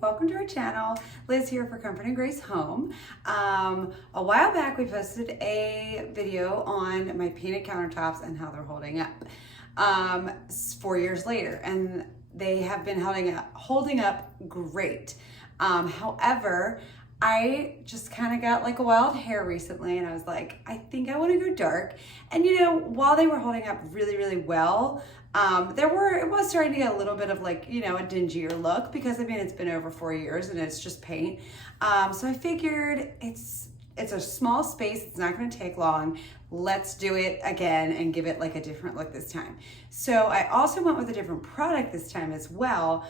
welcome to our channel. Liz here for Comfort and Grace Home. A while back we posted a video on my painted countertops and how they're holding up 4 years later, and they have been holding up great. However, I just kind of got like a wild hair recently and I was like, I think I want to go dark. And you know, while they were holding up really well, it was starting to get a little bit of like, you know, a dingier look because I mean, it's been over 4 years and it's just paint. So I figured it's a small space. It's not going to take long. Let's do it again and give it like a different look this time. So I also went with a different product this time as well,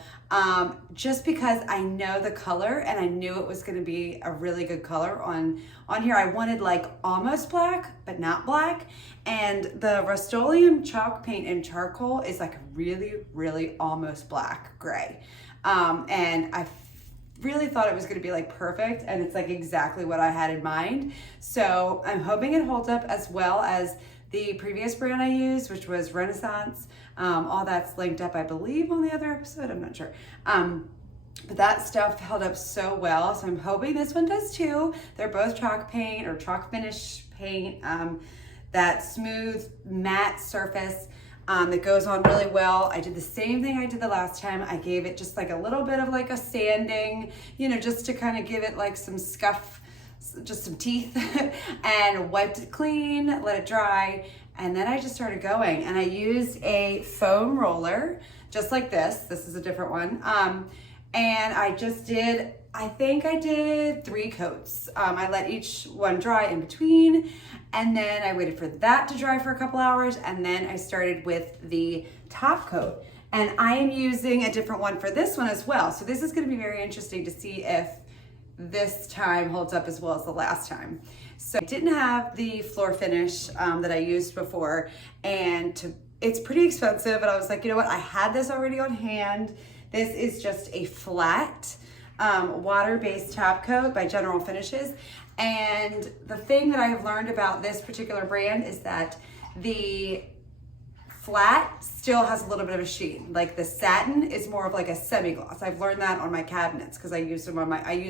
just because I know the color and I knew it was going to be a really good color on here. I wanted like almost black, but not black. And the Rust-Oleum chalk paint and charcoal is like really almost black gray. And I really thought it was going to be like perfect, and it's like exactly what I had in mind. So I'm hoping it holds up as well as the previous brand I used, which was Renaissance. All that's linked up, I believe, on the other episode. I'm not sure. But that stuff held up so well, so I'm hoping this one does too. They're both chalk paint or chalk finish paint, that smooth matte surface that goes on really well. I did the same thing I did the last time. I gave it just like a little bit of like a sanding, you know, just to kind of give it like some scuff, just some teeth, and wiped it clean, let it dry. And then I just started going, and I used a foam roller just like this. This is a different one. And I just did, I think I did 3 coats. I let each one dry in between, and then I waited for that to dry for a couple hours, and then I started with the top coat. And I am using a different one for this one as well. So this is gonna be very interesting to see if this time holds up as well as the last time. So I didn't have the floor finish that I used before, and it's pretty expensive, but I was like, you know what, I had this already on hand. This is just a flat water-based top coat by General Finishes. And the thing that I have learned about this particular brand is that the flat still has a little bit of a sheen. Like the satin is more of like a semi-gloss. I've learned that on my cabinets because I use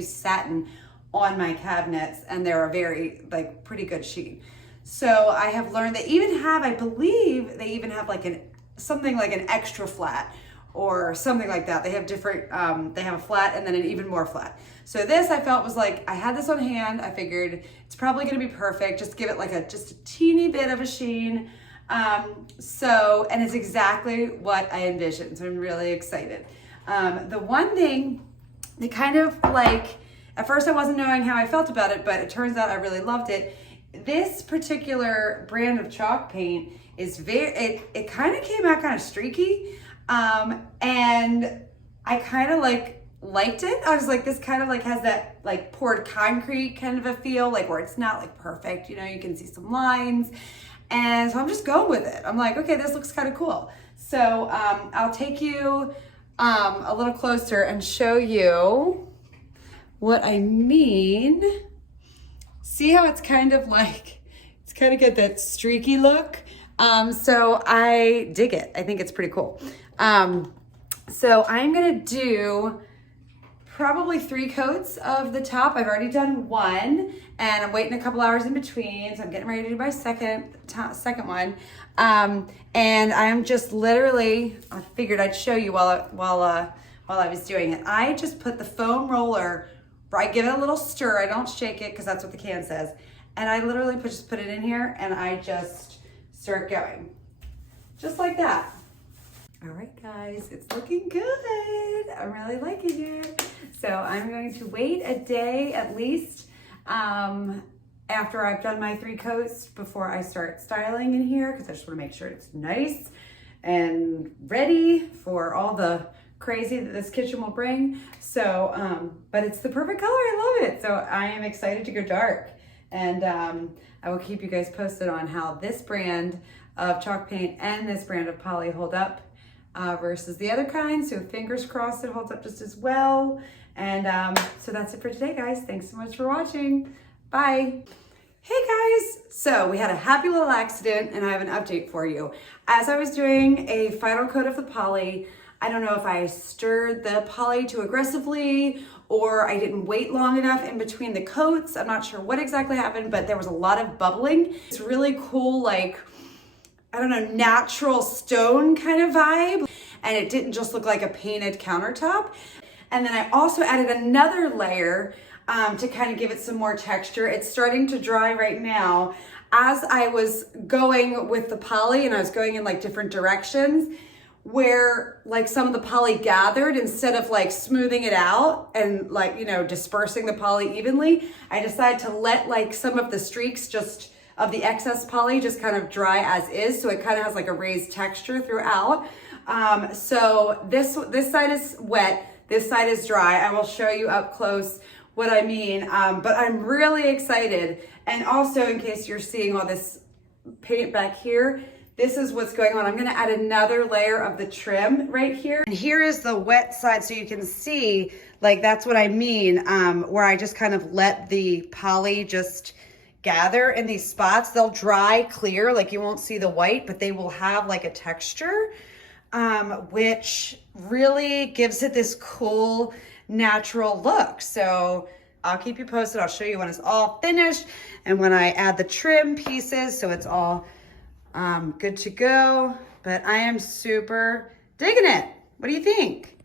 satin on my cabinets, and they're a very like pretty good sheen. So I have learned they even have, I believe they even have like something like an extra flat or something like that. They have different, they have a flat and then an even more flat. So this I felt was like, I had this on hand. I figured it's probably gonna be perfect. Just give it like just a teeny bit of a sheen. And it's exactly what I envisioned. So I'm really excited. The one thing that kind of like, at first I wasn't knowing how I felt about it, but it turns out I really loved it. This particular brand of chalk paint is it kind of came out kind of streaky. And I kind of liked it. I was like, this kind of like has that like poured concrete kind of a feel, like where it's not like perfect, you know, you can see some lines. And so I'm just going with it. I'm like, okay, this looks kind of cool. So, I'll take you, a little closer and show you what I mean. See how it's kind of like, it's kind of got that streaky look. So I dig it. I think it's pretty cool. So I'm gonna do probably 3 coats of the top. I've already done 1, and I'm waiting a couple hours in between, so I'm getting ready to do my second one. And I'm just literally, I figured I'd show you while I was doing it. I just put the foam roller, I give it a little stir. I don't shake it because that's what the can says. And I literally just put it in here, and I just start going. Just like that. All right, guys, it's looking good. I'm really liking it. So I'm going to wait a day at least after I've done my 3 coats before I start styling in here, because I just want to make sure it's nice and ready for all the crazy that this kitchen will bring. So, but it's the perfect color. I love it. So I am excited to go dark. And I will keep you guys posted on how this brand of chalk paint and this brand of poly hold up versus the other kind. So fingers crossed it holds up just as well. And so that's it for today, guys. Thanks so much for watching. Bye. Hey guys, so we had a happy little accident and I have an update for you. As I was doing a final coat of the poly, I don't know if I stirred the poly too aggressively or I didn't wait long enough in between the coats. I'm not sure what exactly happened, but there was a lot of bubbling. It's really cool, like, I don't know, natural stone kind of vibe. And it didn't just look like a painted countertop. And then I also added another layer to kind of give it some more texture. It's starting to dry right now. As I was going with the poly and I was going in like different directions, where like some of the poly gathered, instead of like smoothing it out and like, you know, dispersing the poly evenly, I decided to let like some of the streaks just of the excess poly just kind of dry as is. So it kind of has like a raised texture throughout. So this side is wet, this side is dry. I will show you up close what I mean, but I'm really excited. And also, in case you're seeing all this paint back here, this is what's going on. I'm gonna add another layer of the trim right here. And here is the wet side, so you can see, like, that's what I mean, where I just kind of let the poly just gather in these spots. They'll dry clear, like you won't see the white, but they will have like a texture, which really gives it this cool, natural look. So I'll keep you posted. I'll show you when it's all finished and when I add the trim pieces, so it's all good to go. But I am super digging it. What do you think?